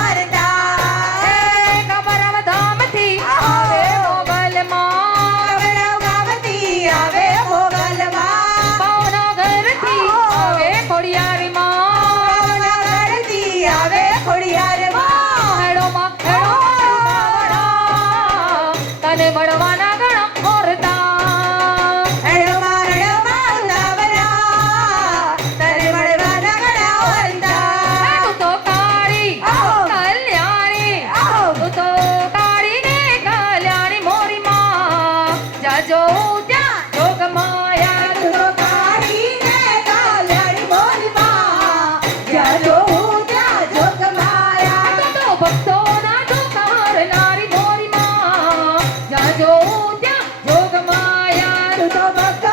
importa. ભક્તોના જોકાર નારી ધોરીમાં જ્યાં જો ત્યાં જોગમાયા ઋત ભક્ત